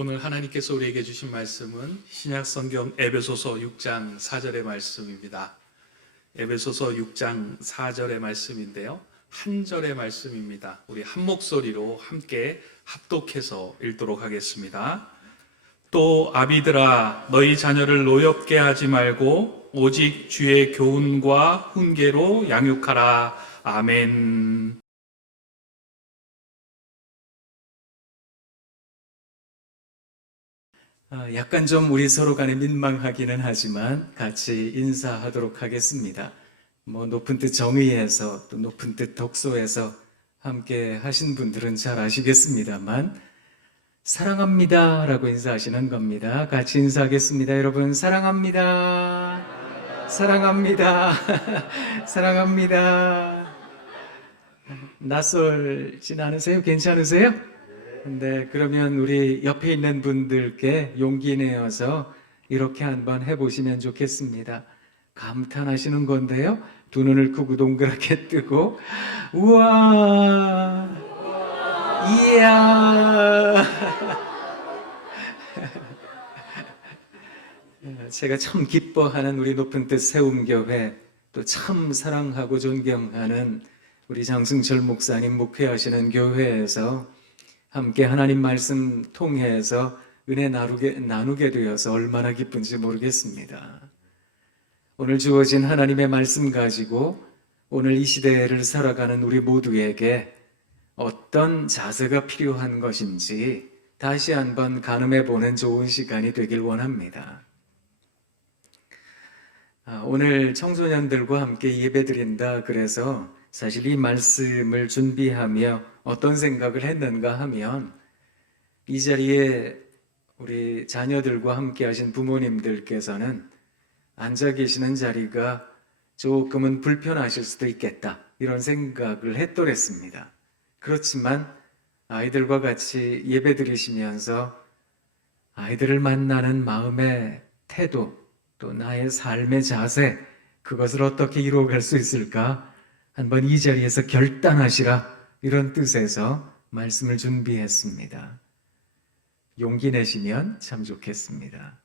오늘 하나님께서 우리에게 주신 말씀은 신약성경 에베소서 6장 4절의 말씀입니다. 에베소서 6장 4절의 말씀인데요. 한 절의 말씀입니다. 우리 한 목소리로 함께 합독해서 읽도록 하겠습니다. 또 아비들아 너희 자녀를 노엽게 하지 말고 오직 주의 교훈과 훈계로 양육하라. 아멘. 약간 좀 우리 서로 간에 민망하기는 하지만 같이 인사하도록 하겠습니다. 높은 뜻 정의에서 또 높은 뜻 독소에서 함께 하신 분들은 잘 아시겠습니다만 사랑합니다 라고 인사하시는 겁니다. 같이 인사하겠습니다. 여러분 사랑합니다. 사랑합니다. 사랑합니다. 낯설진 않으세요? 괜찮으세요? 네, 그러면 우리 옆에 있는 분들께 용기 내어서 이렇게 한번 해보시면 좋겠습니다. 감탄하시는 건데요. 두 눈을 크고 동그랗게 뜨고 우와 이야 제가 참 기뻐하는 우리 높은 뜻 세움교회 또 참 사랑하고 존경하는 우리 장승철 목사님 목회하시는 교회에서 함께 하나님 말씀 통해서 은혜 나누게 되어서 얼마나 기쁜지 모르겠습니다. 오늘 주어진 하나님의 말씀 가지고 오늘 이 시대를 살아가는 우리 모두에게 어떤 자세가 필요한 것인지 다시 한번 가늠해 보는 좋은 시간이 되길 원합니다. 오늘 청소년들과 함께 예배드린다 그래서 사실 이 말씀을 준비하며 어떤 생각을 했는가 하면 이 자리에 우리 자녀들과 함께 하신 부모님들께서는 앉아 계시는 자리가 조금은 불편하실 수도 있겠다 이런 생각을 했더랬습니다. 그렇지만 아이들과 같이 예배 드리시면서 아이들을 만나는 마음의 태도 또 나의 삶의 자세 그것을 어떻게 이루어갈 수 있을까 한번 이 자리에서 결단하시라 이런 뜻에서 말씀을 준비했습니다. 용기 내시면 참 좋겠습니다.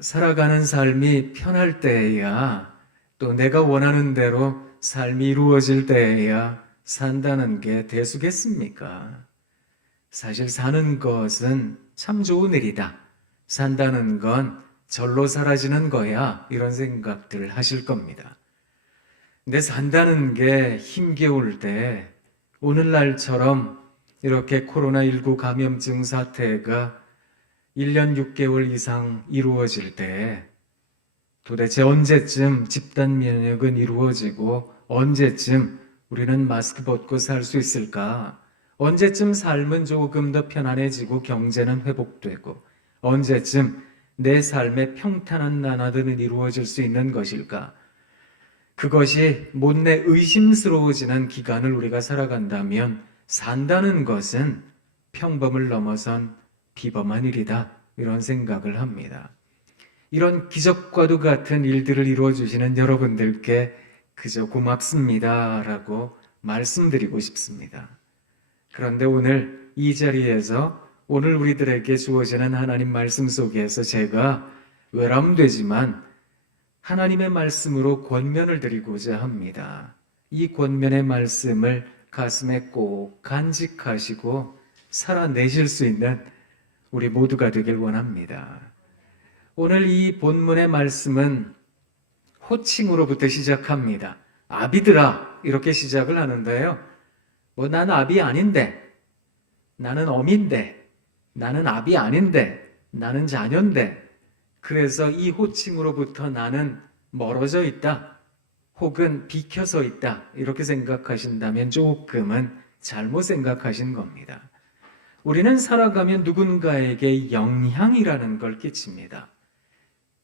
살아가는 삶이 편할 때에야 또 내가 원하는 대로 삶이 이루어질 때에야 산다는 게 대수겠습니까? 사실 사는 것은 참 좋은 일이다. 산다는 건 절로 사라지는 거야. 이런 생각들 하실 겁니다. 근데 산다는 게 힘겨울 때 오늘날처럼 이렇게 코로나19 감염증 사태가 1년 6개월 이상 이루어질 때 도대체 언제쯤 집단 면역은 이루어지고 언제쯤 우리는 마스크 벗고 살 수 있을까? 언제쯤 삶은 조금 더 편안해지고 경제는 회복되고 언제쯤 내 삶의 평탄한 나날들은 이루어질 수 있는 것일까? 그것이 못내 의심스러워지는 기간을 우리가 살아간다면 산다는 것은 평범을 넘어선 비범한 일이다 이런 생각을 합니다. 이런 기적과도 같은 일들을 이루어주시는 여러분들께 그저 고맙습니다 라고 말씀드리고 싶습니다. 그런데 오늘 이 자리에서 오늘 우리들에게 주어지는 하나님 말씀 속에서 제가 외람되지만 하나님의 말씀으로 권면을 드리고자 합니다. 이 권면의 말씀을 가슴에 꼭 간직하시고 살아내실 수 있는 우리 모두가 되길 원합니다. 오늘 이 본문의 말씀은 호칭으로부터 시작합니다. 아비들아 이렇게 시작을 하는데요. 난 아비 아닌데, 나는 어민데, 나는 아비 아닌데, 나는 자녀인데 그래서 이 호칭으로부터 나는 멀어져 있다 혹은 비켜서 있다 이렇게 생각하신다면 조금은 잘못 생각하신 겁니다. 우리는 살아가면 누군가에게 영향이라는 걸 끼칩니다.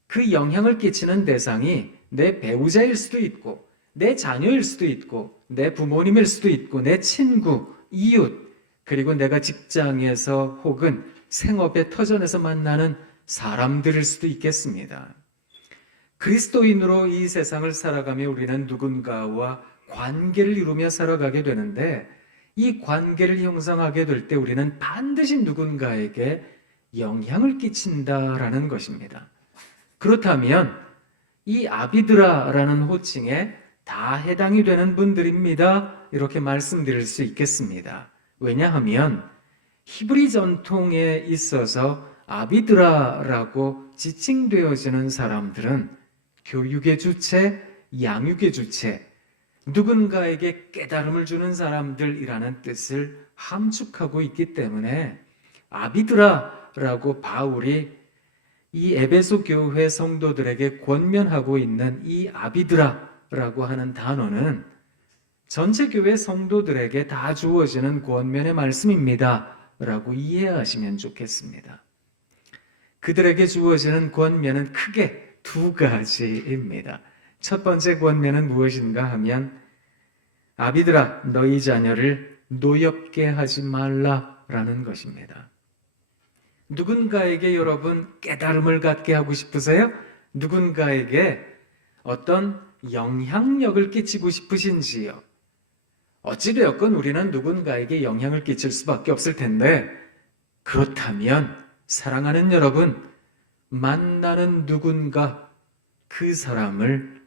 그 영향을 끼치는 대상이 내 배우자일 수도 있고 내 자녀일 수도 있고 내 부모님일 수도 있고 내 친구, 이웃 그리고 내가 직장에서 혹은 생업의 터전에서 만나는 사람들일 수도 있겠습니다. 그리스도인으로 이 세상을 살아가며 우리는 누군가와 관계를 이루며 살아가게 되는데 이 관계를 형성하게 될 때 우리는 반드시 누군가에게 영향을 끼친다라는 것입니다. 그렇다면 이 아비드라라는 호칭에 다 해당이 되는 분들입니다. 이렇게 말씀드릴 수 있겠습니다. 왜냐하면 히브리 전통에 있어서 아비드라라고 지칭되어지는 사람들은 교육의 주체, 양육의 주체, 누군가에게 깨달음을 주는 사람들이라는 뜻을 함축하고 있기 때문에 아비드라라고 바울이 이 에베소 교회 성도들에게 권면하고 있는 이 아비드라라고 하는 단어는 전체 교회 성도들에게 다 주어지는 권면의 말씀입니다 라고 이해하시면 좋겠습니다. 그들에게 주어지는 권면은 크게 두 가지입니다. 첫 번째 권면은 무엇인가 하면 아비들아 너희 자녀를 노엽게 하지 말라라는 것입니다. 누군가에게 여러분 깨달음을 갖게 하고 싶으세요? 누군가에게 어떤 영향력을 끼치고 싶으신지요? 어찌되었건 우리는 누군가에게 영향을 끼칠 수밖에 없을 텐데 그렇다면 사랑하는 여러분, 만나는 누군가 그 사람을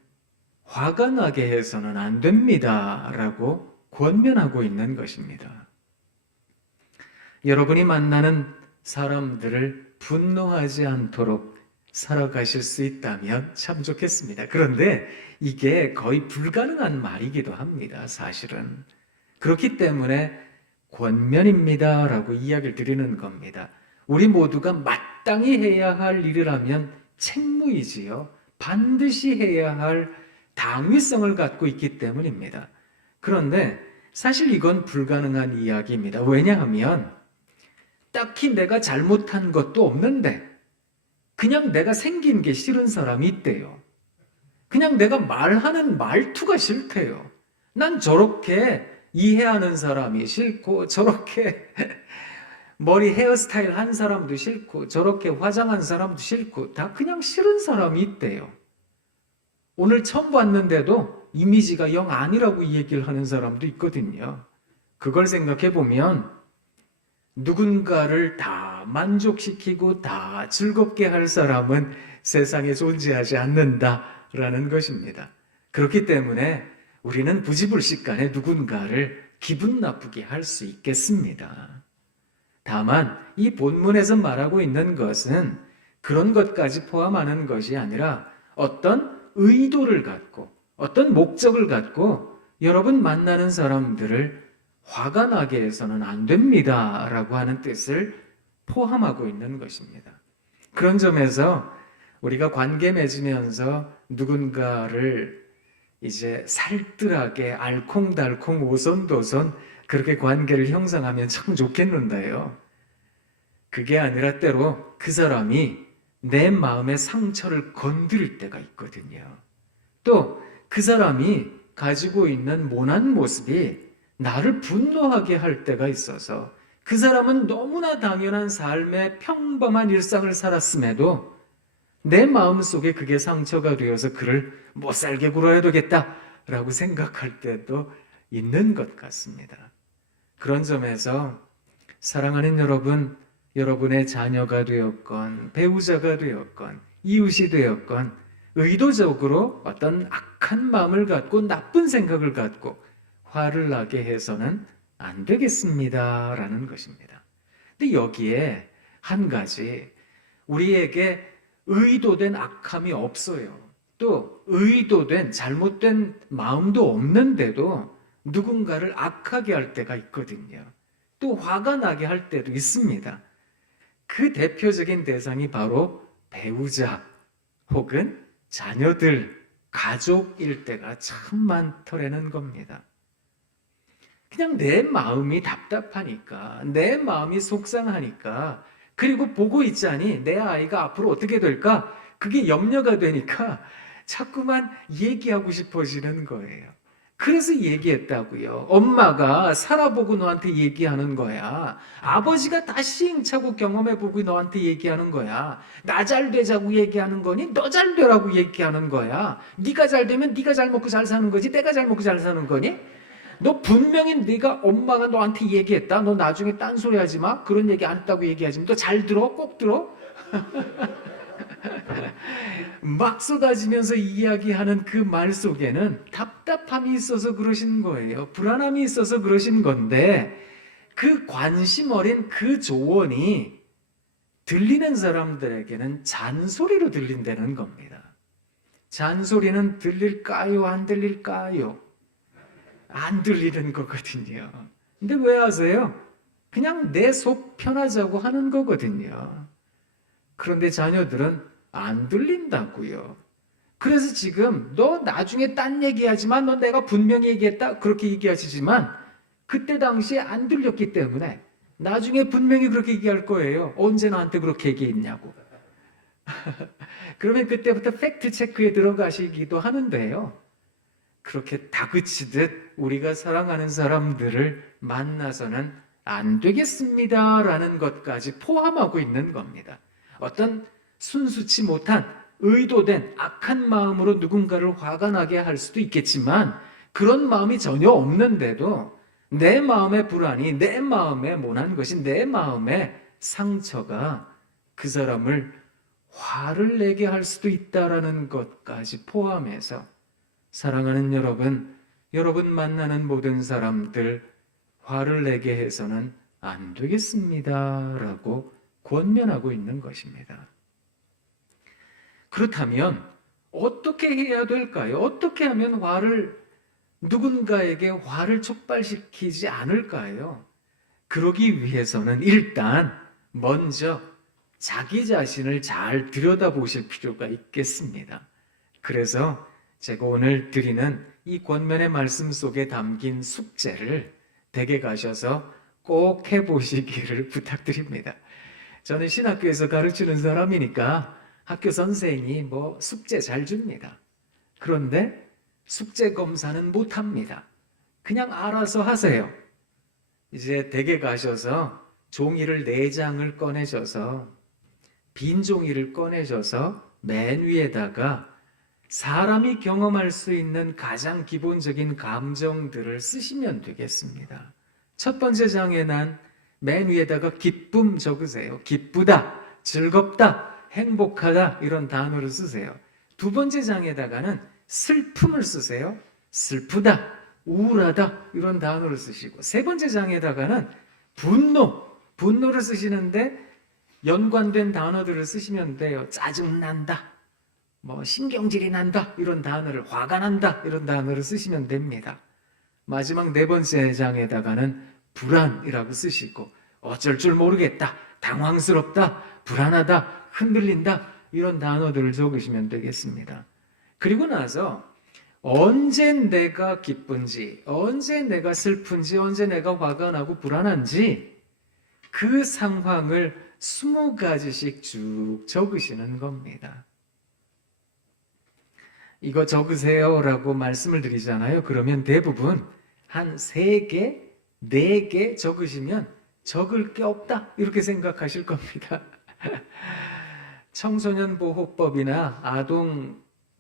화가 나게 해서는 안 됩니다 라고 권면하고 있는 것입니다. 여러분이 만나는 사람들을 분노하지 않도록 살아가실 수 있다면 참 좋겠습니다. 그런데 이게 거의 불가능한 말이기도 합니다. 사실은. 그렇기 때문에 권면입니다 라고 이야기를 드리는 겁니다. 우리 모두가 마땅히 해야 할 일이라면 책무이지요. 반드시 해야 할 당위성을 갖고 있기 때문입니다. 그런데 사실 이건 불가능한 이야기입니다. 왜냐하면 딱히 내가 잘못한 것도 없는데 그냥 내가 생긴 게 싫은 사람이 있대요. 그냥 내가 말하는 말투가 싫대요. 난 저렇게 이해하는 사람이 싫고 저렇게 머리 헤어스타일 한 사람도 싫고 저렇게 화장한 사람도 싫고 다 그냥 싫은 사람이 있대요. 오늘 처음 봤는데도 이미지가 영 아니라고 얘기를 하는 사람도 있거든요. 그걸 생각해 보면 누군가를 다 만족시키고 다 즐겁게 할 사람은 세상에 존재하지 않는다라는 것입니다. 그렇기 때문에 우리는 부지불식간에 누군가를 기분 나쁘게 할 수 있겠습니다. 다만 이 본문에서 말하고 있는 것은 그런 것까지 포함하는 것이 아니라 어떤 의도를 갖고 어떤 목적을 갖고 여러분 만나는 사람들을 화가 나게 해서는 안 됩니다 라고 하는 뜻을 포함하고 있는 것입니다. 그런 점에서 우리가 관계 맺으면서 누군가를 이제 살뜰하게 알콩달콩 오손도손 그렇게 관계를 형성하면 참 좋겠는데요. 그게 아니라 때로 그 사람이 내 마음의 상처를 건드릴 때가 있거든요. 또 그 사람이 가지고 있는 모난 모습이 나를 분노하게 할 때가 있어서 그 사람은 너무나 당연한 삶의 평범한 일상을 살았음에도 내 마음속에 그게 상처가 되어서 그를 못 살게 굴어야 되겠다라고 생각할 때도 있는 것 같습니다. 그런 점에서 사랑하는 여러분, 여러분의 자녀가 되었건 배우자가 되었건 이웃이 되었건 의도적으로 어떤 악한 마음을 갖고 나쁜 생각을 갖고 화를 나게 해서는 안 되겠습니다 라는 것입니다. 근데 여기에 한 가지 우리에게 의도된 악함이 없어요. 또 의도된 잘못된 마음도 없는데도 누군가를 악하게 할 때가 있거든요. 또 화가 나게 할 때도 있습니다. 그 대표적인 대상이 바로 배우자 혹은 자녀들, 가족일 때가 참 많더라는 겁니다. 그냥 내 마음이 답답하니까, 내 마음이 속상하니까, 그리고 보고 있자니 내 아이가 앞으로 어떻게 될까? 그게 염려가 되니까 자꾸만 얘기하고 싶어지는 거예요. 그래서 얘기했다고요. 엄마가 살아보고 너한테 얘기하는 거야. 아버지가 다 시행착오 경험해보고 너한테 얘기하는 거야. 나 잘 되자고 얘기하는 거니? 너 잘 되라고 얘기하는 거야. 네가 잘 되면 네가 잘 먹고 잘 사는 거지 내가 잘 먹고 잘 사는 거니? 너 분명히 네가 엄마가 너한테 얘기했다. 너 나중에 딴소리 하지 마. 그런 얘기 안 했다고 얘기하지 마. 너 잘 들어? 꼭 들어? 막 쏟아지면서 이야기하는 그 말 속에는 답답함이 있어서 그러신 거예요. 불안함이 있어서 그러신 건데 그 관심 어린 그 조언이 들리는 사람들에게는 잔소리로 들린다는 겁니다. 잔소리는 들릴까요? 안 들릴까요? 안 들리는 거거든요. 근데 왜 하세요? 그냥 내 속 편하자고 하는 거거든요. 그런데 자녀들은 안 들린다고요. 그래서 지금 너 나중에 딴 얘기하지만 너 내가 분명히 얘기했다 그렇게 얘기하시지만 그때 당시에 안 들렸기 때문에 나중에 분명히 그렇게 얘기할 거예요. 언제 나한테 그렇게 얘기했냐고. 그러면 그때부터 팩트 체크에 들어가시기도 하는데요. 그렇게 다그치듯 우리가 사랑하는 사람들을 만나서는 안 되겠습니다라는 것까지 포함하고 있는 겁니다. 어떤 순수치 못한 의도된 악한 마음으로 누군가를 화가 나게 할 수도 있겠지만 그런 마음이 전혀 없는데도 내 마음의 불안이, 내 마음에 모난 것이, 내 마음의 상처가 그 사람을 화를 내게 할 수도 있다라는 것까지 포함해서 사랑하는 여러분, 여러분 만나는 모든 사람들 화를 내게 해서는 안 되겠습니다라고 권면하고 있는 것입니다. 그렇다면 어떻게 해야 될까요? 어떻게 하면 누군가에게 화를 촉발시키지 않을까요? 그러기 위해서는 일단 먼저 자기 자신을 잘 들여다보실 필요가 있겠습니다. 그래서 제가 오늘 드리는 이 권면의 말씀 속에 담긴 숙제를 댁에 가셔서 꼭 해보시기를 부탁드립니다. 저는 신학교에서 가르치는 사람이니까 학교 선생이 숙제 잘 줍니다. 그런데 숙제 검사는 못합니다. 그냥 알아서 하세요. 이제 댁에 가셔서 종이를 4장을 꺼내셔서 빈 종이를 꺼내셔서 맨 위에다가 사람이 경험할 수 있는 가장 기본적인 감정들을 쓰시면 되겠습니다. 첫 번째 장에 난 맨 위에다가 기쁨 적으세요. 기쁘다, 즐겁다, 행복하다 이런 단어를 쓰세요. 두 번째 장에다가는 슬픔을 쓰세요. 슬프다, 우울하다 이런 단어를 쓰시고 세 번째 장에다가는 분노를 쓰시는데 연관된 단어들을 쓰시면 돼요. 짜증난다, 신경질이 난다 이런 단어를, 화가 난다 이런 단어를 쓰시면 됩니다. 마지막 4번째 장에다가는 불안이라고 쓰시고 어쩔 줄 모르겠다, 당황스럽다, 불안하다, 흔들린다 이런 단어들을 적으시면 되겠습니다. 그리고 나서 언제 내가 기쁜지, 언제 내가 슬픈지, 언제 내가 화가 나고 불안한지 그 상황을 20가지씩 쭉 적으시는 겁니다. 이거 적으세요라고 말씀을 드리잖아요. 그러면 대부분 한 3개, 4개 적으시면 적을 게 없다 이렇게 생각하실 겁니다. 청소년보호법이나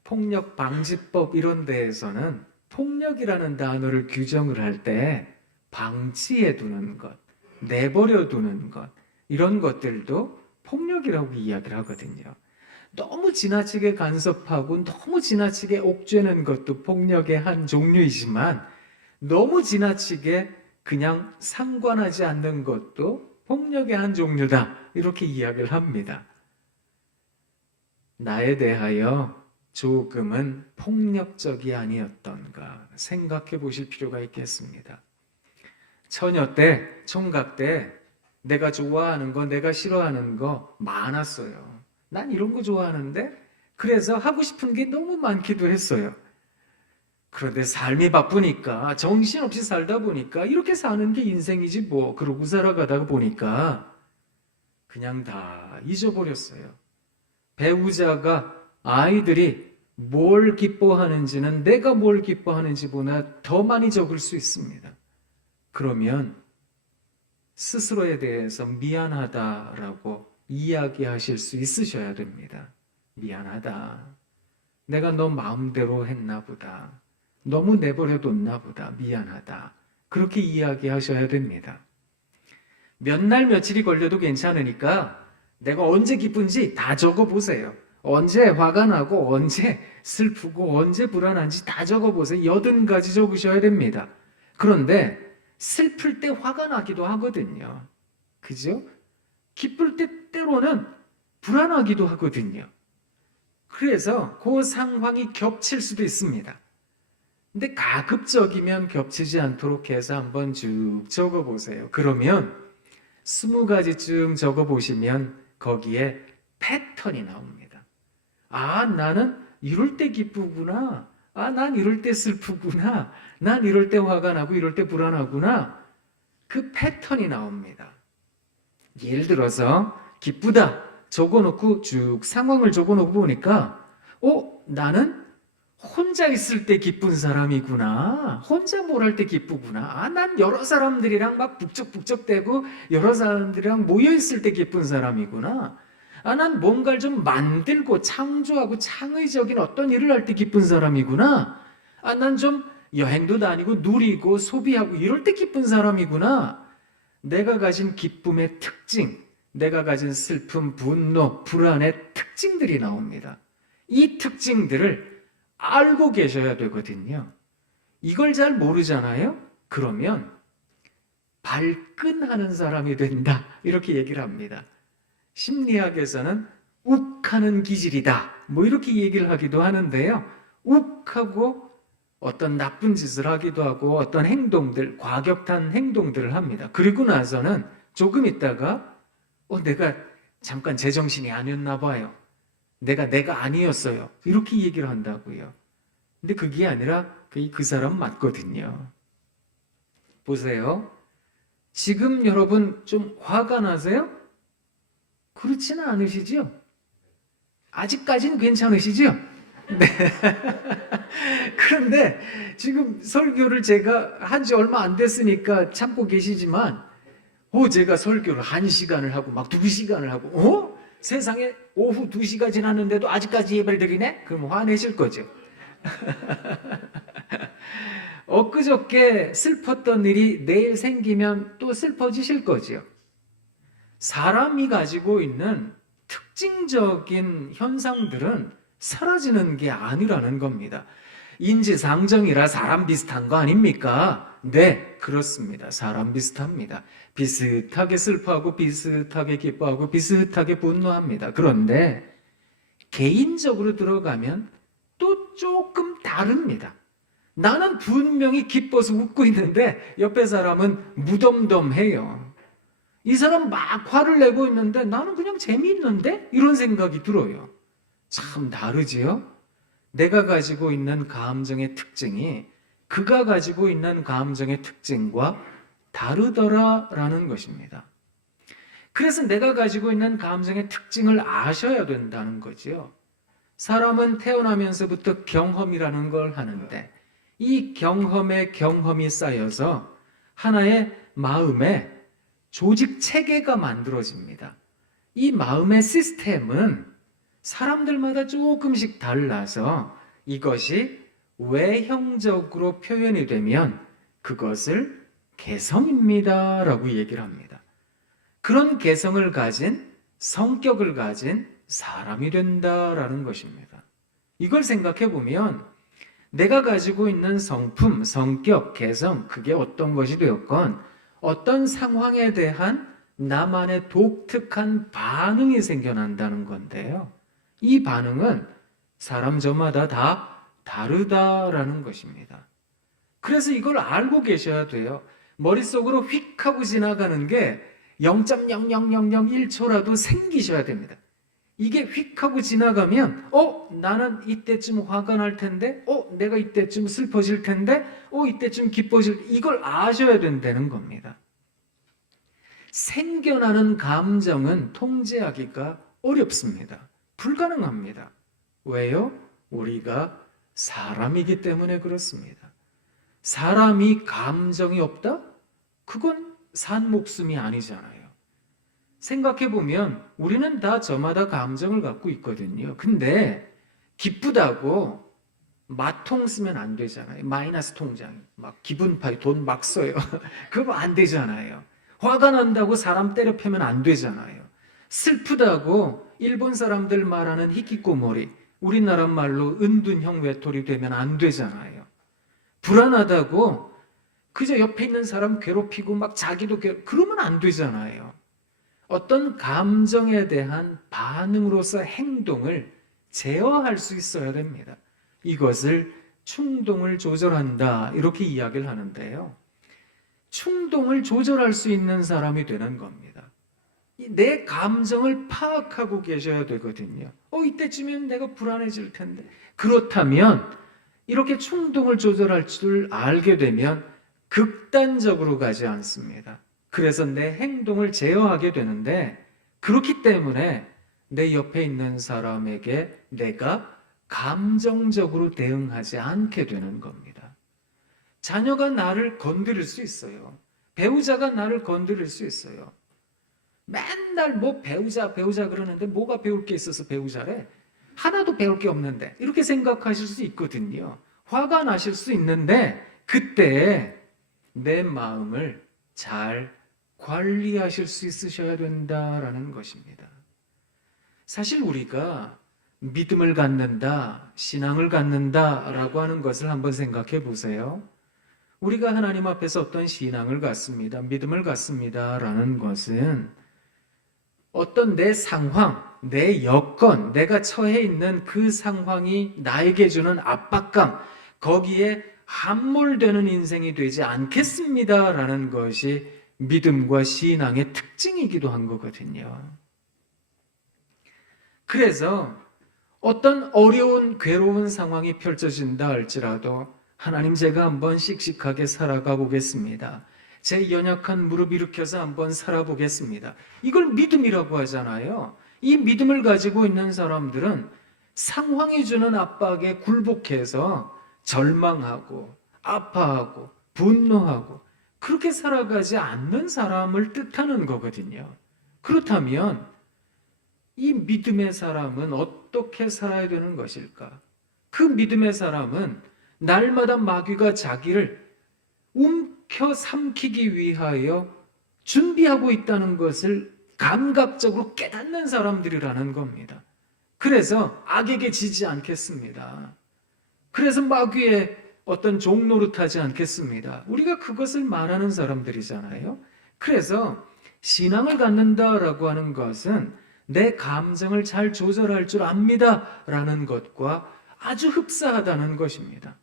아동폭력방지법 이런 데에서는 폭력이라는 단어를 규정을 할 때 방치해두는 것, 내버려두는 것 이런 것들도 폭력이라고 이야기를 하거든요. 너무 지나치게 간섭하고 너무 지나치게 옥죄는 것도 폭력의 한 종류이지만 너무 지나치게 그냥 상관하지 않는 것도 폭력의 한 종류다 이렇게 이야기를 합니다. 나에 대하여 조금은 폭력적이 아니었던가 생각해 보실 필요가 있겠습니다. 처녀 때, 총각 때 내가 좋아하는 거, 내가 싫어하는 거 많았어요. 난 이런 거 좋아하는데 그래서 하고 싶은 게 너무 많기도 했어요. 그런데 삶이 바쁘니까 정신없이 살다 보니까 이렇게 사는 게 인생이지 뭐 그러고 살아가다가 보니까 그냥 다 잊어버렸어요. 배우자가 아이들이 뭘 기뻐하는지는 내가 뭘 기뻐하는지보다 더 많이 적을 수 있습니다. 그러면 스스로에 대해서 미안하다라고 이야기하실 수 있으셔야 됩니다. 미안하다. 내가 너 마음대로 했나 보다. 너무 내버려뒀나 보다. 미안하다. 그렇게 이야기하셔야 됩니다. 몇 날 며칠이 걸려도 괜찮으니까 내가 언제 기쁜지 다 적어보세요. 언제 화가 나고 언제 슬프고 언제 불안한지 다 적어보세요. 80가지 적으셔야 됩니다. 그런데 슬플 때 화가 나기도 하거든요. 그죠? 기쁠 때 때로는 불안하기도 하거든요. 그래서 그 상황이 겹칠 수도 있습니다. 근데 가급적이면 겹치지 않도록 해서 한번 쭉 적어보세요. 그러면 20가지쯤 적어보시면 거기에 패턴이 나옵니다. 아, 나는 이럴 때 기쁘구나. 아, 난 이럴 때 슬프구나. 난 이럴 때 화가 나고 이럴 때 불안하구나. 그 패턴이 나옵니다. 예를 들어서 기쁘다 적어놓고 쭉 상황을 적어놓고 보니까 나는 혼자 있을 때 기쁜 사람이구나. 혼자 뭘 할 때 기쁘구나. 아, 난 여러 사람들이랑 막 북적북적대고 여러 사람들이랑 모여있을 때 기쁜 사람이구나. 아, 난 뭔가를 좀 만들고 창조하고 창의적인 어떤 일을 할 때 기쁜 사람이구나. 아, 난 좀 여행도 다니고 누리고 소비하고 이럴 때 기쁜 사람이구나. 내가 가진 기쁨의 특징, 내가 가진 슬픔, 분노, 불안의 특징들이 나옵니다. 이 특징들을 알고 계셔야 되거든요. 이걸 잘 모르잖아요? 그러면 발끈하는 사람이 된다. 이렇게 얘기를 합니다. 심리학에서는 욱하는 기질이다. 뭐 이렇게 얘기를 하기도 하는데요. 욱하고 어떤 나쁜 짓을 하기도 하고 어떤 행동들, 과격한 행동들을 합니다. 그리고 나서는 조금 있다가 내가 잠깐 제정신이 아니었나 봐요. 내가 아니었어요. 이렇게 얘기를 한다고요. 근데 그게 아니라 그 사람 맞거든요. 보세요. 지금 여러분 좀 화가 나세요? 그렇지는 않으시죠? 아직까지는 괜찮으시죠? 네. 그런데 지금 설교를 제가 한 지 얼마 안 됐으니까 참고 계시지만 제가 설교를 1시간을 하고 막 2시간을 하고 세상에 오후 2시가 지났는데도 아직까지 예배를 드리네? 그럼 화내실 거죠. 엊그저께 슬펐던 일이 내일 생기면 또 슬퍼지실 거죠. 사람이 가지고 있는 특징적인 현상들은 사라지는 게 아니라는 겁니다. 인지상정이라 사람 비슷한 거 아닙니까? 네, 그렇습니다. 사람 비슷합니다. 비슷하게 슬퍼하고 비슷하게 기뻐하고 비슷하게 분노합니다. 그런데 개인적으로 들어가면 또 조금 다릅니다. 나는 분명히 기뻐서 웃고 있는데 옆에 사람은 무덤덤해요. 이 사람 막 화를 내고 있는데 나는 그냥 재미있는데? 이런 생각이 들어요. 참 다르지요? 내가 가지고 있는 감정의 특징이 그가 가지고 있는 감정의 특징과 다르더라라는 것입니다. 그래서 내가 가지고 있는 감정의 특징을 아셔야 된다는 거죠. 사람은 태어나면서부터 경험이라는 걸 하는데 이 경험이 쌓여서 하나의 마음의 조직 체계가 만들어집니다. 이 마음의 시스템은 사람들마다 조금씩 달라서 이것이 외형적으로 표현이 되면 그것을 개성입니다 라고 얘기를 합니다. 그런 개성을 가진 성격을 가진 사람이 된다라는 것입니다. 이걸 생각해 보면 내가 가지고 있는 성품, 성격, 개성 그게 어떤 것이 되었건 어떤 상황에 대한 나만의 독특한 반응이 생겨난다는 건데요. 이 반응은 사람 저마다 다 다르다라는 것입니다. 그래서 이걸 알고 계셔야 돼요. 머릿속으로 휙 하고 지나가는 게 0.00001초라도 생기셔야 됩니다. 이게 휙 하고 지나가면 나는 이때쯤 화가 날 텐데 내가 이때쯤 슬퍼질 텐데 이때쯤 기뻐질 이걸 아셔야 된다는 겁니다. 생겨나는 감정은 통제하기가 어렵습니다. 불가능합니다. 왜요? 우리가 사람이기 때문에 그렇습니다. 사람이 감정이 없다? 그건 산 목숨이 아니잖아요. 생각해보면 우리는 다 저마다 감정을 갖고 있거든요. 근데 기쁘다고 마통 쓰면 안 되잖아요. 마이너스 통장. 막 기분파이 돈 막 써요. 그거 안 되잖아요. 화가 난다고 사람 때려 패면 안 되잖아요. 슬프다고 일본 사람들 말하는 히키코모리, 우리나라 말로 은둔형 외톨이 되면 안 되잖아요. 불안하다고 그저 옆에 있는 사람 괴롭히고 막 자기도 그러면 안 되잖아요. 어떤 감정에 대한 반응으로서 행동을 제어할 수 있어야 됩니다. 이것을 충동을 조절한다 이렇게 이야기를 하는데요. 충동을 조절할 수 있는 사람이 되는 겁니다. 내 감정을 파악하고 계셔야 되거든요. 이때쯤엔 내가 불안해질 텐데. 그렇다면 이렇게 충동을 조절할 줄 알게 되면 극단적으로 가지 않습니다. 그래서 내 행동을 제어하게 되는데, 그렇기 때문에 내 옆에 있는 사람에게 내가 감정적으로 대응하지 않게 되는 겁니다. 자녀가 나를 건드릴 수 있어요. 배우자가 나를 건드릴 수 있어요. 맨날 뭐 배우자 그러는데 뭐가 배울 게 있어서 배우자래? 하나도 배울 게 없는데 이렇게 생각하실 수 있거든요. 화가 나실 수 있는데 그때 내 마음을 잘 관리하실 수 있으셔야 된다라는 것입니다. 사실 우리가 믿음을 갖는다, 신앙을 갖는다라고 하는 것을 한번 생각해 보세요. 우리가 하나님 앞에서 어떤 신앙을 갖습니다, 믿음을 갖습니다라는 것은 어떤 내 상황, 내 여건, 내가 처해 있는 그 상황이 나에게 주는 압박감, 거기에 함몰되는 인생이 되지 않겠습니다라는 것이 믿음과 신앙의 특징이기도 한 거거든요. 그래서 어떤 어려운 괴로운 상황이 펼쳐진다 할지라도 하나님, 제가 한번 씩씩하게 살아가 보겠습니다. 제 연약한 무릎 일으켜서 한번 살아보겠습니다. 이걸 믿음이라고 하잖아요. 이 믿음을 가지고 있는 사람들은 상황이 주는 압박에 굴복해서 절망하고 아파하고 분노하고 그렇게 살아가지 않는 사람을 뜻하는 거거든요. 그렇다면 이 믿음의 사람은 어떻게 살아야 되는 것일까? 그 믿음의 사람은 날마다 마귀가 자기를 움켜 삼키기 위하여 준비하고 있다는 것을 감각적으로 깨닫는 사람들이라는 겁니다. 그래서 악에게 지지 않겠습니다. 그래서 마귀의 어떤 종노릇하지 않겠습니다. 우리가 그것을 말하는 사람들이잖아요. 그래서 신앙을 갖는다라고 하는 것은 내 감정을 잘 조절할 줄 압니다라는 것과 아주 흡사하다는 것입니다.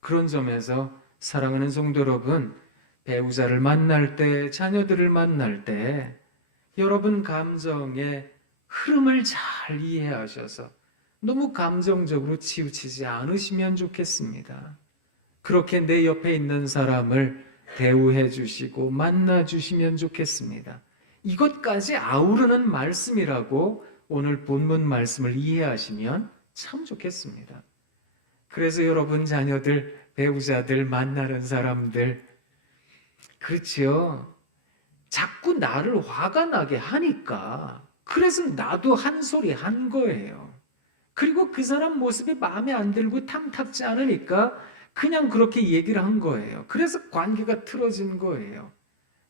그런 점에서 사랑하는 성도 여러분, 배우자를 만날 때, 자녀들을 만날 때 여러분 감정의 흐름을 잘 이해하셔서 너무 감정적으로 치우치지 않으시면 좋겠습니다. 그렇게 내 옆에 있는 사람을 대우해 주시고 만나 주시면 좋겠습니다. 이것까지 아우르는 말씀이라고 오늘 본문 말씀을 이해하시면 참 좋겠습니다. 그래서 여러분 자녀들, 배우자들, 만나는 사람들, 그렇지요. 자꾸 나를 화가 나게 하니까 그래서 나도 한 소리 한 거예요. 그리고 그 사람 모습이 마음에 안 들고 탐탁지 않으니까 그냥 그렇게 얘기를 한 거예요. 그래서 관계가 틀어진 거예요.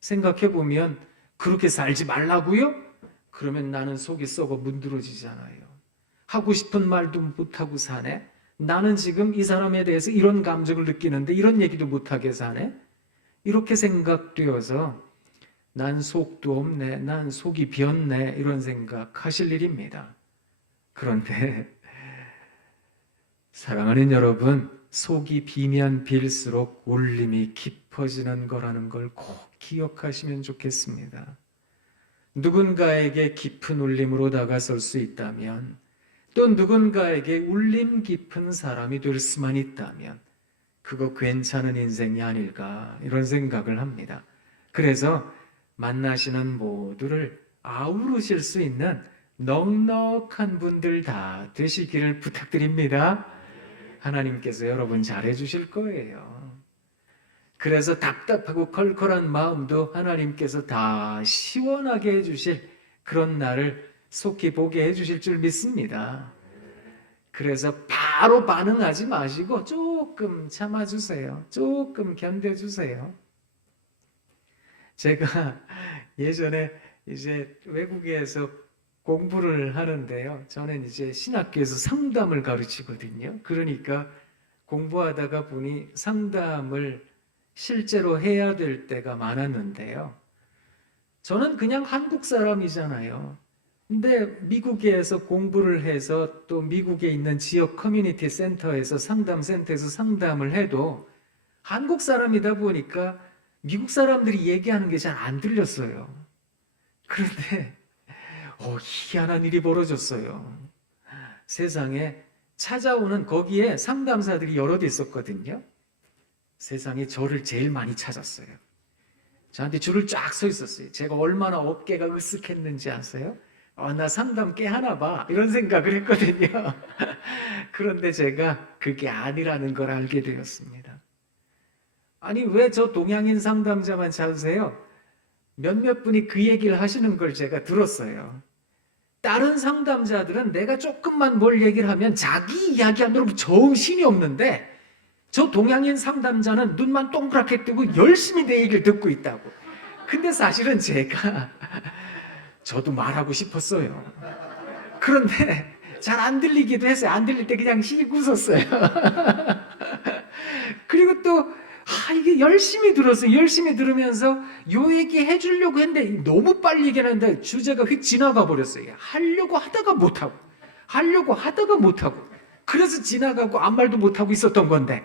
생각해 보면 그렇게 살지 말라고요? 그러면 나는 속이 썩어 문드러지잖아요. 하고 싶은 말도 못하고 사네? 나는 지금 이 사람에 대해서 이런 감정을 느끼는데 이런 얘기도 못하게 사네? 이렇게 생각되어서 난 속도 없네, 난 속이 비었네, 이런 생각하실 일입니다. 그런데 사랑하는 여러분, 속이 비면 빌수록 울림이 깊어지는 거라는 걸 꼭 기억하시면 좋겠습니다. 누군가에게 깊은 울림으로 다가설 수 있다면, 또 누군가에게 울림 깊은 사람이 될 수만 있다면 그거 괜찮은 인생이 아닐까, 이런 생각을 합니다. 그래서 만나시는 모두를 아우르실 수 있는 넉넉한 분들 다 되시기를 부탁드립니다. 하나님께서 여러분 잘해 주실 거예요. 그래서 답답하고 컬컬한 마음도 하나님께서 다 시원하게 해주실 그런 날을 속히 보게 해주실 줄 믿습니다. 그래서 바로 반응하지 마시고 조금 참아주세요. 조금 견뎌주세요. 제가 예전에 이제 외국에서 공부를 하는데요. 저는 이제 신학교에서 상담을 가르치거든요. 그러니까 공부하다가 보니 상담을 실제로 해야 될 때가 많았는데요. 저는 그냥 한국 사람이잖아요. 근데 미국에서 공부를 해서 또 미국에 있는 지역 커뮤니티 센터에서 상담센터에서 상담을 해도 한국 사람이다 보니까 미국 사람들이 얘기하는 게 잘 안 들렸어요. 그런데 희한한 일이 벌어졌어요. 세상에 찾아오는 거기에 상담사들이 여럿 있었거든요. 세상에 저를 제일 많이 찾았어요. 저한테 줄을 쫙 서 있었어요. 제가 얼마나 어깨가 으쓱했는지 아세요? 나 상담 꽤 하나 봐. 이런 생각을 했거든요. 그런데 제가 그게 아니라는 걸 알게 되었습니다. 아니, 왜 저 동양인 상담자만 찾으세요? 몇몇 분이 그 얘기를 하시는 걸 제가 들었어요. 다른 상담자들은 내가 조금만 뭘 얘기를 하면 자기 이야기하느라고 정신이 없는데 저 동양인 상담자는 눈만 동그랗게 뜨고 열심히 내 얘기를 듣고 있다고. 근데 사실은 제가 저도 말하고 싶었어요. 그런데 잘 안 들리기도 했어요. 안 들릴 때 그냥 씩 웃었어요. 그리고 또 이게 열심히 들었어요. 열심히 들으면서 요 얘기 해주려고 했는데 너무 빨리 얘기하는데 주제가 휙 지나가 버렸어요. 하려고 하다가 못하고 그래서 지나가고 아무 말도 못하고 있었던 건데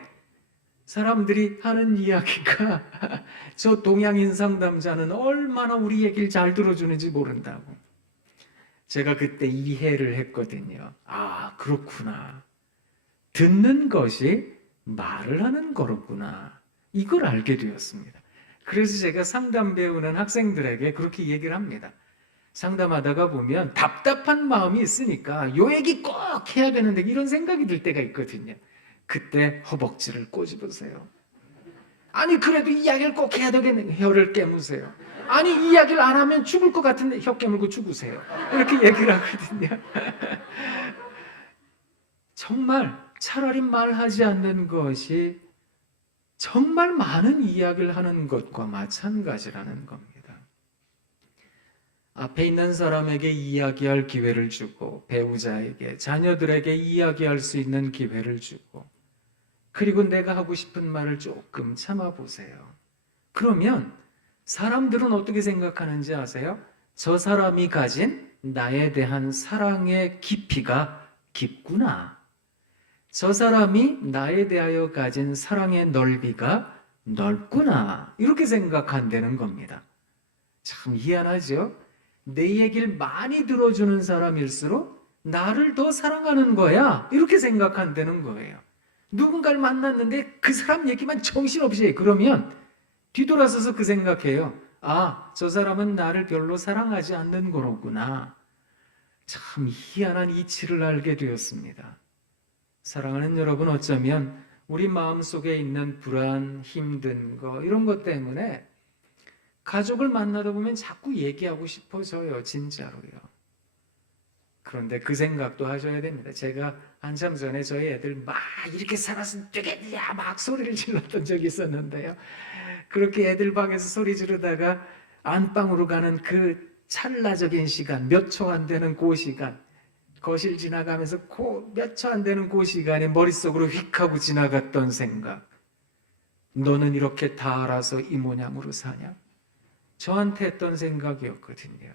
사람들이 하는 이야기가 저 동양인 상담자는 얼마나 우리 얘기를 잘 들어주는지 모른다고. 제가 그때 이해를 했거든요. 그렇구나. 듣는 것이 말을 하는 거로구나. 이걸 알게 되었습니다. 그래서 제가 상담 배우는 학생들에게 그렇게 얘기를 합니다. 상담하다가 보면 답답한 마음이 있으니까 요 얘기 꼭 해야 되는데 이런 생각이 들 때가 있거든요. 그때 허벅지를 꼬집으세요. 아니 그래도 이야기를 꼭 해야 되겠네. 혀를 깨무세요. 아니 이야기를 안 하면 죽을 것 같은데 혀 깨물고 죽으세요. 이렇게 얘기를 하거든요. 정말 차라리 말하지 않는 것이 정말 많은 이야기를 하는 것과 마찬가지라는 겁니다. 앞에 있는 사람에게 이야기할 기회를 주고 배우자에게, 자녀들에게 이야기할 수 있는 기회를 주고 그리고 내가 하고 싶은 말을 조금 참아보세요. 그러면 사람들은 어떻게 생각하는지 아세요? 저 사람이 가진 나에 대한 사랑의 깊이가 깊구나. 저 사람이 나에 대하여 가진 사랑의 넓이가 넓구나. 이렇게 생각한다는 겁니다. 참 희한하죠? 내 얘기를 많이 들어주는 사람일수록 나를 더 사랑하는 거야. 이렇게 생각한다는 거예요. 누군가를 만났는데 그 사람 얘기만 정신없이 해. 그러면 뒤돌아서서 그 생각해요. 저 사람은 나를 별로 사랑하지 않는 거로구나. 참 희한한 이치를 알게 되었습니다. 사랑하는 여러분, 어쩌면 우리 마음속에 있는 불안, 힘든 거 이런 것 때문에 가족을 만나다 보면 자꾸 얘기하고 싶어져요. 진짜로요. 그런데 그 생각도 하셔야 됩니다. 제가 한참 전에 저희 애들 막 이렇게 살았으면 되겠냐 막 소리를 질렀던 적이 있었는데요. 그렇게 애들 방에서 소리 지르다가 안방으로 가는 그 찰나적인 시간, 몇 초 안 되는 그 시간, 거실 지나가면서 몇 초 안 되는 그 시간에 머릿속으로 휙 하고 지나갔던 생각. 너는 이렇게 다 알아서 이 모양으로 사냐? 저한테 했던 생각이었거든요.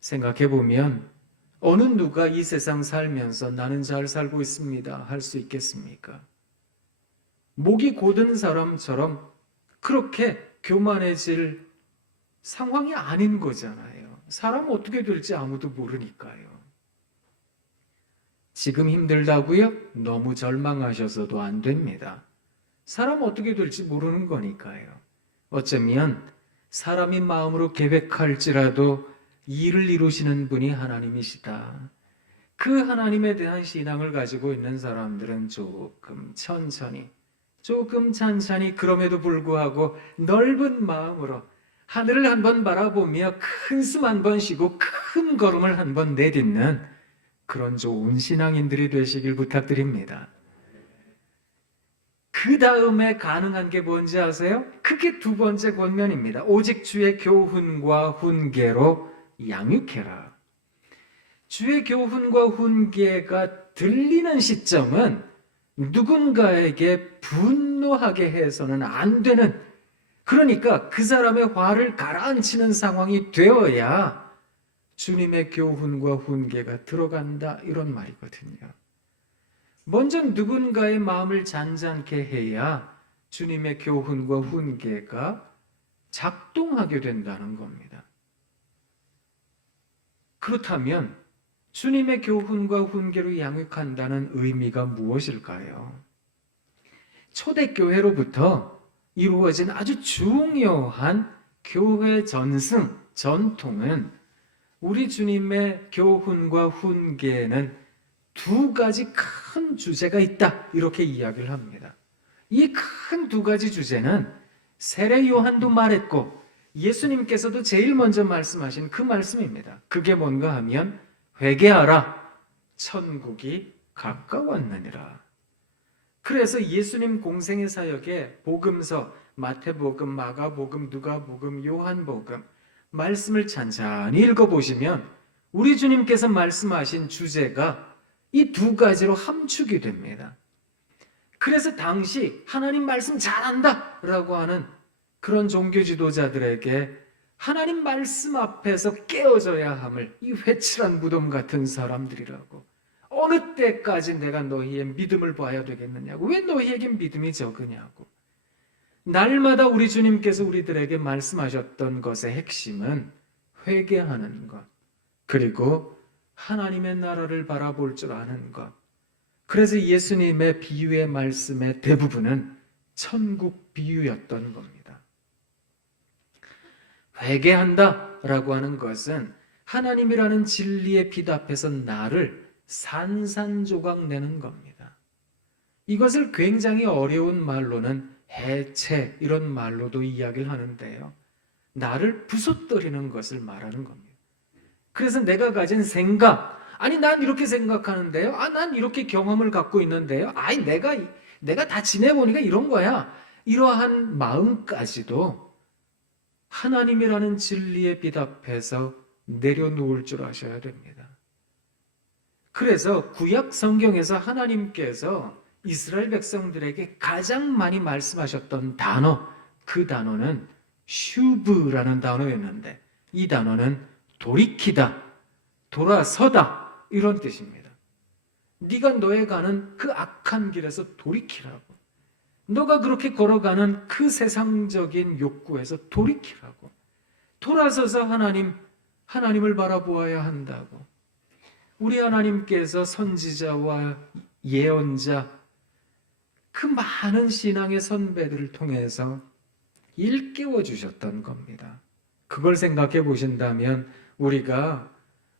생각해보면 어느 누가 이 세상 살면서 나는 잘 살고 있습니다 할 수 있겠습니까? 목이 고든 사람처럼 그렇게 교만해질 상황이 아닌 거잖아요. 사람은 어떻게 될지 아무도 모르니까요. 지금 힘들다고요? 너무 절망하셔서도 안 됩니다. 사람 어떻게 될지 모르는 거니까요. 어쩌면 사람이 마음으로 계획할지라도 일을 이루시는 분이 하나님이시다. 그 하나님에 대한 신앙을 가지고 있는 사람들은 조금 천천히 그럼에도 불구하고 넓은 마음으로 하늘을 한번 바라보며 큰 숨 한 번 쉬고 큰 걸음을 한번 내딛는 그런 좋은 신앙인들이 되시길 부탁드립니다. 그 다음에 가능한 게 뭔지 아세요? 그게 두 번째 권면입니다. 오직 주의 교훈과 훈계로 양육해라. 주의 교훈과 훈계가 들리는 시점은 누군가에게 분노하게 해서는 안 되는, 그러니까 그 사람의 화를 가라앉히는 상황이 되어야 주님의 교훈과 훈계가 들어간다, 이런 말이거든요. 먼저 누군가의 마음을 잔잔케 해야 주님의 교훈과 훈계가 작동하게 된다는 겁니다. 그렇다면 주님의 교훈과 훈계로 양육한다는 의미가 무엇일까요? 초대교회로부터 이루어진 아주 중요한 교회 전승, 전통은 우리 주님의 교훈과 훈계에는 두 가지 큰 주제가 있다, 이렇게 이야기를 합니다. 이 큰 두 가지 주제는 세례 요한도 말했고 예수님께서도 제일 먼저 말씀하신 그 말씀입니다. 그게 뭔가 하면 회개하라, 천국이 가까웠느니라. 그래서 예수님 공생의 사역에 복음서, 마태복음, 마가복음, 누가복음, 요한복음 말씀을 찬찬히 읽어보시면 우리 주님께서 말씀하신 주제가 이 두 가지로 함축이 됩니다. 그래서 당시 하나님 말씀 잘한다 라고 하는 그런 종교 지도자들에게 하나님 말씀 앞에서 깨어져야 함을 이 회칠한 무덤 같은 사람들이라고, 어느 때까지 내가 너희의 믿음을 봐야 되겠느냐고, 왜 너희에게 믿음이 적으냐고. 날마다 우리 주님께서 우리들에게 말씀하셨던 것의 핵심은 회개하는 것, 그리고 하나님의 나라를 바라볼 줄 아는 것. 그래서 예수님의 비유의 말씀의 대부분은 천국 비유였던 겁니다. 회개한다라고 하는 것은 하나님이라는 진리의 빛 앞에서 나를 산산조각 내는 겁니다. 이것을 굉장히 어려운 말로는 해체, 이런 말로도 이야기를 하는데요. 나를 부숴뜨리는 것을 말하는 겁니다. 그래서 내가 가진 생각, 아니 난 이렇게 생각하는데요, 난 이렇게 경험을 갖고 있는데요, 아니 내가 다 지내보니까 이런 거야, 이러한 마음까지도 하나님이라는 진리의 빛 앞에서 내려놓을 줄 아셔야 됩니다. 그래서 구약 성경에서 하나님께서 이스라엘 백성들에게 가장 많이 말씀하셨던 단어, 그 단어는 슈브라는 단어였는데 이 단어는 돌이키다, 돌아서다, 이런 뜻입니다. 네가 너의 가는 그 악한 길에서 돌이키라고. 너가 그렇게 걸어가는 그 세상적인 욕구에서 돌이키라고. 돌아서서 하나님을 바라보아야 한다고. 우리 하나님께서 선지자와 예언자, 그 많은 신앙의 선배들을 통해서 일깨워 주셨던 겁니다. 그걸 생각해 보신다면 우리가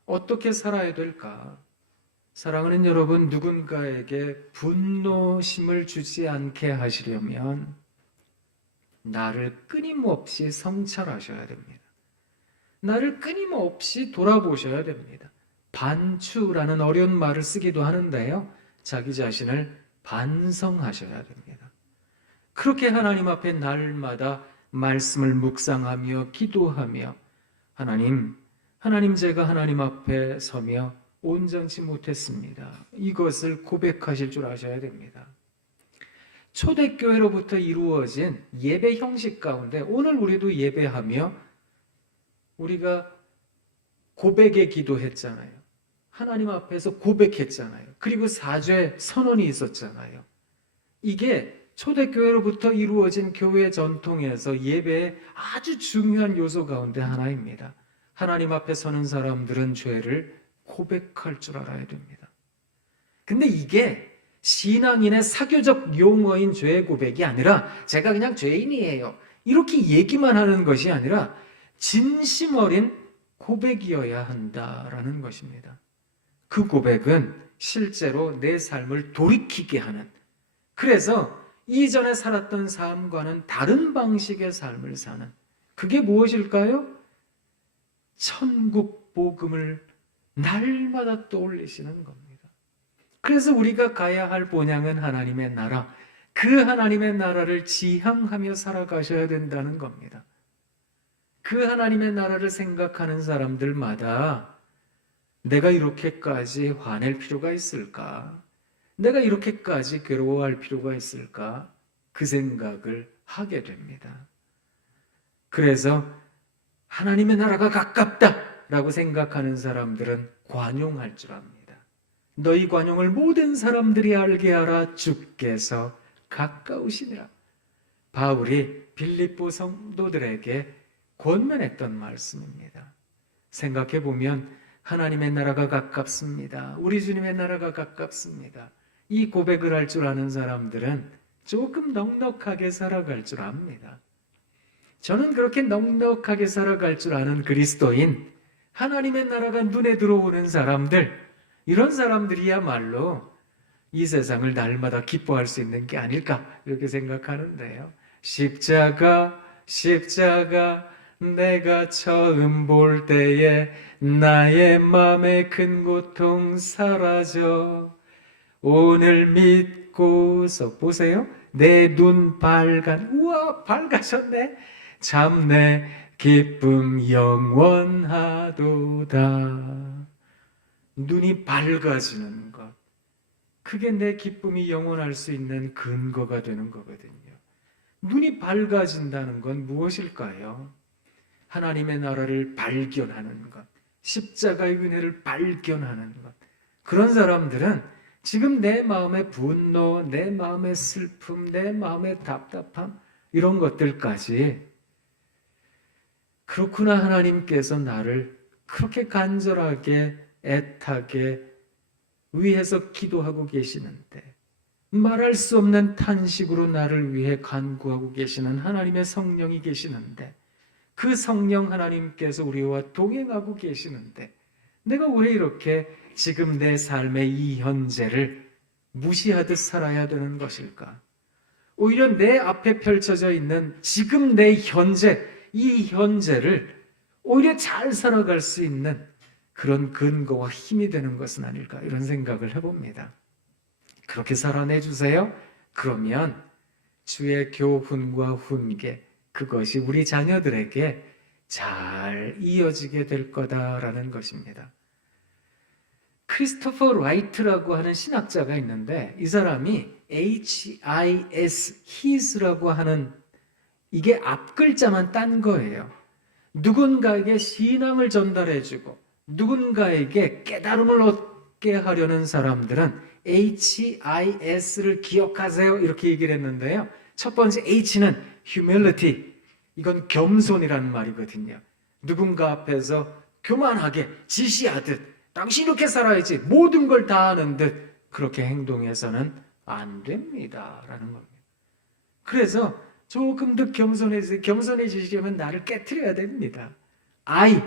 어떻게 살아야 될까? 사랑하는 여러분, 누군가에게 분노심을 주지 않게 하시려면 나를 끊임없이 성찰하셔야 됩니다. 나를 끊임없이 돌아보셔야 됩니다. 반추라는 어려운 말을 쓰기도 하는데요, 자기 자신을 반성하셔야 됩니다. 그렇게 하나님 앞에 날마다 말씀을 묵상하며 기도하며 하나님 제가 하나님 앞에 서며 온전치 못했습니다, 이것을 고백하실 줄 아셔야 됩니다. 초대교회로부터 이루어진 예배 형식 가운데 오늘 우리도 예배하며 우리가 고백의 기도했잖아요. 하나님 앞에서 고백했잖아요. 그리고 사죄 선언이 있었잖아요. 이게 초대교회로부터 이루어진 교회 전통에서 예배의 아주 중요한 요소 가운데 하나입니다. 하나님 앞에 서는 사람들은 죄를 고백할 줄 알아야 됩니다. 근데 이게 신앙인의 사교적 용어인 죄 고백이 아니라 제가 그냥 죄인이에요, 이렇게 얘기만 하는 것이 아니라 진심 어린 고백이어야 한다라는 것입니다. 그 고백은 실제로 내 삶을 돌이키게 하는, 그래서 이전에 살았던 삶과는 다른 방식의 삶을 사는, 그게 무엇일까요? 천국 복음을 날마다 떠올리시는 겁니다. 그래서 우리가 가야 할 본향은 하나님의 나라, 그 하나님의 나라를 지향하며 살아가셔야 된다는 겁니다. 그 하나님의 나라를 생각하는 사람들마다 내가 이렇게까지 화낼 필요가 있을까? 내가 이렇게까지 괴로워할 필요가 있을까? 그 생각을 하게 됩니다. 그래서 하나님의 나라가 가깝다라고 생각하는 사람들은 관용할 줄 압니다. 너희 관용을 모든 사람들이 알게 하라. 주께서 가까우시니라. 바울이 빌립보 성도들에게 권면했던 말씀입니다. 생각해 보면 하나님의 나라가 가깝습니다. 우리 주님의 나라가 가깝습니다. 이 고백을 할 줄 아는 사람들은 조금 넉넉하게 살아갈 줄 압니다. 저는 그렇게 넉넉하게 살아갈 줄 아는 그리스도인, 하나님의 나라가 눈에 들어오는 사람들, 이런 사람들이야말로 이 세상을 날마다 기뻐할 수 있는 게 아닐까 이렇게 생각하는데요. 십자가 내가 처음 볼 때에 나의 맘의 큰 고통 사라져. 오늘 믿고서 보세요. 내 눈 우와 밝아졌네. 참 내 기쁨 영원하도다. 눈이 밝아지는 것, 그게 내 기쁨이 영원할 수 있는 근거가 되는 거거든요. 눈이 밝아진다는 건 무엇일까요? 하나님의 나라를 발견하는 것, 십자가의 은혜를 발견하는 것. 그런 사람들은 지금 내 마음의 분노, 내 마음의 슬픔, 내 마음의 답답함, 이런 것들까지 그렇구나, 하나님께서 나를 그렇게 간절하게 애타게 위해서 기도하고 계시는데, 말할 수 없는 탄식으로 나를 위해 간구하고 계시는 하나님의 성령이 계시는데, 그 성령 하나님께서 우리와 동행하고 계시는데 내가 왜 이렇게 지금 내 삶의 이 현재를 무시하듯 살아야 되는 것일까? 오히려 내 앞에 펼쳐져 있는 지금 내 현재, 이 현재를 오히려 잘 살아갈 수 있는 그런 근거와 힘이 되는 것은 아닐까, 이런 생각을 해봅니다. 그렇게 살아내 주세요. 그러면 주의 교훈과 훈계, 그것이 우리 자녀들에게 잘 이어지게 될 거다라는 것입니다. 크리스토퍼 라이트라고 하는 신학자가 있는데, 이 사람이 HIS라고 하는, 이게 앞글자만 딴 거예요. 누군가에게 신앙을 전달해주고 누군가에게 깨달음을 얻게 하려는 사람들은 HIS를 기억하세요, 이렇게 얘기를 했는데요. 첫 번째 H는 humility, 이건 겸손이라는 말이거든요. 누군가 앞에서 교만하게 지시하듯 당신 이렇게 살아야지, 모든 걸 다 아는 듯 그렇게 행동해서는 안 됩니다 라는 겁니다. 그래서 조금 더 겸손해지시려면 나를 깨트려야 됩니다. I,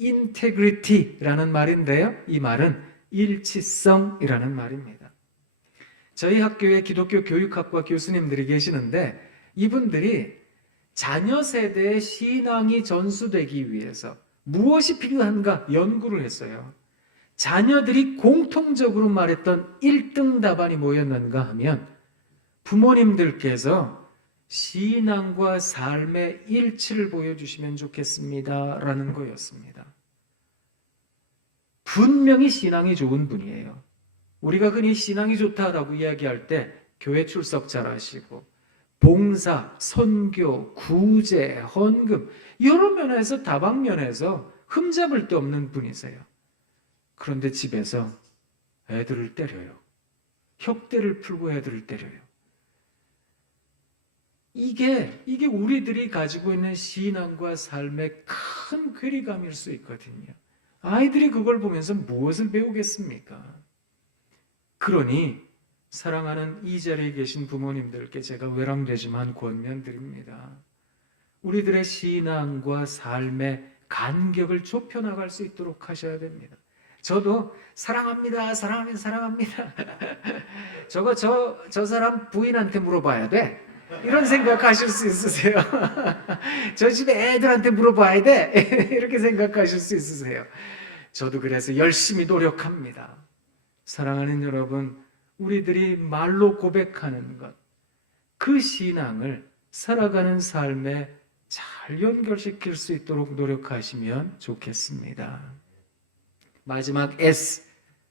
integrity라는 말인데요, 이 말은 일치성이라는 말입니다. 저희 학교에 기독교 교육학과 교수님들이 계시는데, 이분들이 자녀 세대의 신앙이 전수되기 위해서 무엇이 필요한가 연구를 했어요. 자녀들이 공통적으로 말했던 1등 답안이 뭐였는가 하면, 부모님들께서 신앙과 삶의 일치를 보여주시면 좋겠습니다 라는 거였습니다. 분명히 신앙이 좋은 분이에요. 우리가 흔히 신앙이 좋다라고 이야기할 때 교회 출석 잘하시고 봉사, 선교, 구제, 헌금, 여러 면에서 다방면에서 흠잡을 데 없는 분이세요. 그런데 집에서 애들을 때려요. 혁대를 풀고 애들을 때려요. 이게 우리들이 가지고 있는 신앙과 삶의 큰 괴리감일 수 있거든요. 아이들이 그걸 보면서 무엇을 배우겠습니까? 그러니 사랑하는 이 자리에 계신 부모님들께 제가 외람되지만 권면드립니다. 우리들의 신앙과 삶의 간격을 좁혀나갈 수 있도록 하셔야 됩니다. 저도 사랑합니다. 저 사람 부인한테 물어봐야 돼, 이런 생각하실 수 있으세요? 저 집에 애들한테 물어봐야 돼, 이렇게 생각하실 수 있으세요? 저도 그래서 열심히 노력합니다. 사랑하는 여러분, 우리들이 말로 고백하는 것, 그 신앙을 살아가는 삶에 잘 연결시킬 수 있도록 노력하시면 좋겠습니다. 마지막 S,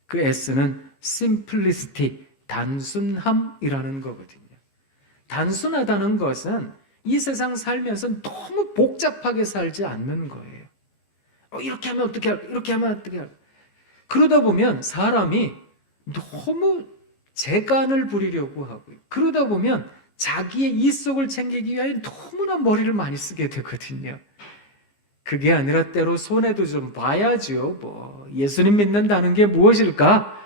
그 S는 simplicity, 단순함이라는 거거든요. 단순하다는 것은 이 세상 살면서 너무 복잡하게 살지 않는 거예요. 이렇게 하면 어떻게 할까? 이렇게 하면 어떻게 할까? 그러다 보면 사람이 너무 재간을 부리려고 하고요. 그러다 보면 자기의 이속을 챙기기 위하여 너무나 머리를 많이 쓰게 되거든요. 그게 아니라 때로 손해도 좀 봐야죠. 예수님 믿는다는 게 무엇일까?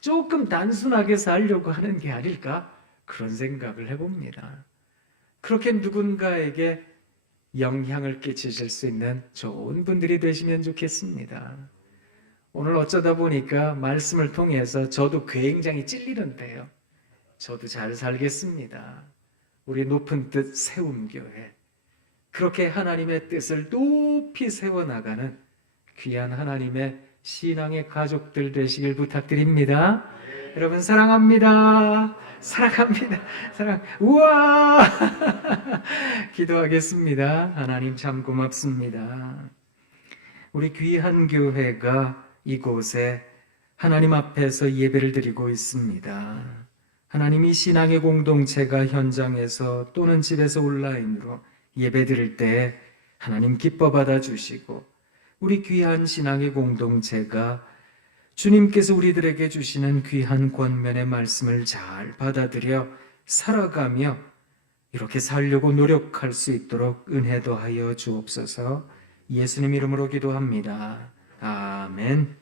조금 단순하게 살려고 하는 게 아닐까? 그런 생각을 해봅니다. 그렇게 누군가에게 영향을 끼치실 수 있는 좋은 분들이 되시면 좋겠습니다. 오늘 어쩌다 보니까 말씀을 통해서 저도 굉장히 찔리는데요. 저도 잘 살겠습니다. 우리 높은 뜻 세움교회, 그렇게 하나님의 뜻을 높이 세워나가는 귀한 하나님의 신앙의 가족들 되시길 부탁드립니다. 여러분 사랑합니다. 사랑합니다. 우와! 기도하겠습니다. 하나님 참 고맙습니다. 우리 귀한 교회가 이곳에 하나님 앞에서 예배를 드리고 있습니다. 하나님이 신앙의 공동체가 현장에서 또는 집에서 온라인으로 예배 드릴 때 하나님 기뻐 받아주시고, 우리 귀한 신앙의 공동체가 주님께서 우리들에게 주시는 귀한 권면의 말씀을 잘 받아들여 살아가며 이렇게 살려고 노력할 수 있도록 은혜도 하여 주옵소서. 예수님 이름으로 기도합니다. 아멘.